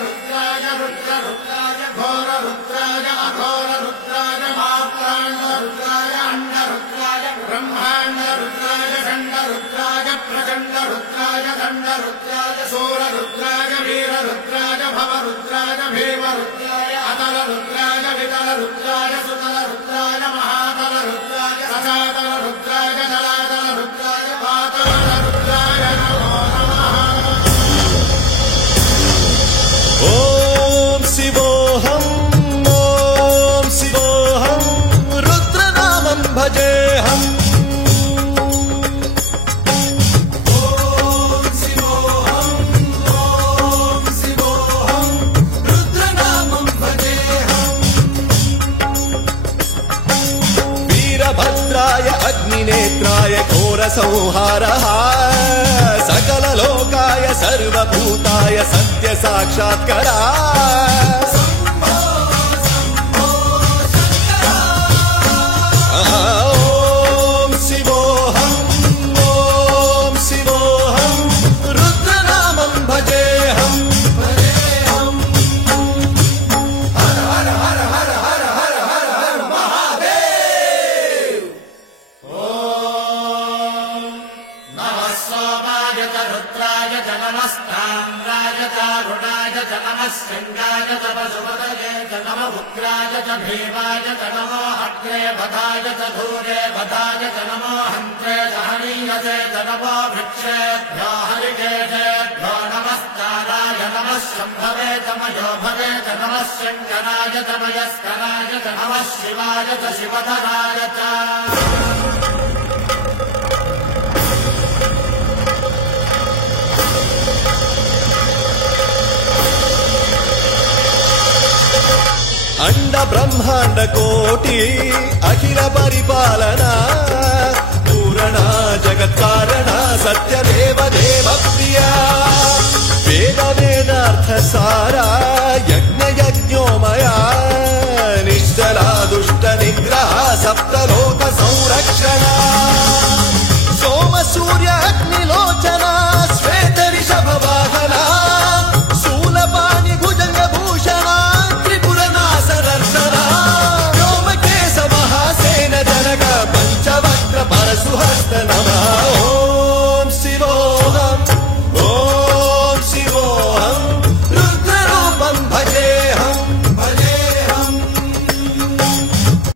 रुद्राय घोर रुद्राय अघोर रुद्राय मात्राण्ड रुद्राय अंड रुद्राय ब्रह्मांड रुद्राय खंड रुद्राय प्रचंड रुद्राय दंड रुद्राय सूर रुद्राय वीर रुद्राय भव रुद्राय भीम रुद्राय अतल रुद्राय वितल रुद्राय सुतल रुद्राय महातल रुद्राय सचातल रुद्राय जलातल रुद्राय पाताल रुद्राय नमो नमः। ओम शिवोऽहं रुद्रनामं भजेऽहम्। ओम शिवोऽहं रुद्रनामं भजेऽहम्। वीरभद्राय अग्निनेत्राय घोरसंहारः सकललोकाय सर्वभूताय सत्यसाक्षात्करा। ओम शिवोऽहं रुद्रनामं भजेऽहम्। हर हर हर हर हर हर हर हर महादेव। ओम नमः सोमाय च रुद्राय च नमस्ताम्राय च रुणाय च नमः शृङ्गाय च पशुपतये च नमः उग्राय च भीमाय च नमो अग्रे भदाय च धूरे भदाय च नमो हन्त्रे च हनीयसे च नमो वृक्षेभ्यो हरिकेशेभ्यो नमस्काराय नमः शम्भवे च मयो भवे च नमः शङ्कराय च मयस्कराय च नमः शिवाय च शिवधराय च। अंड ब्रह्मांड कोटि अखिल परिपालना पूरणा जगत्कारणा सत्यदेव देव प्रिया वेद वेदार्थ सारा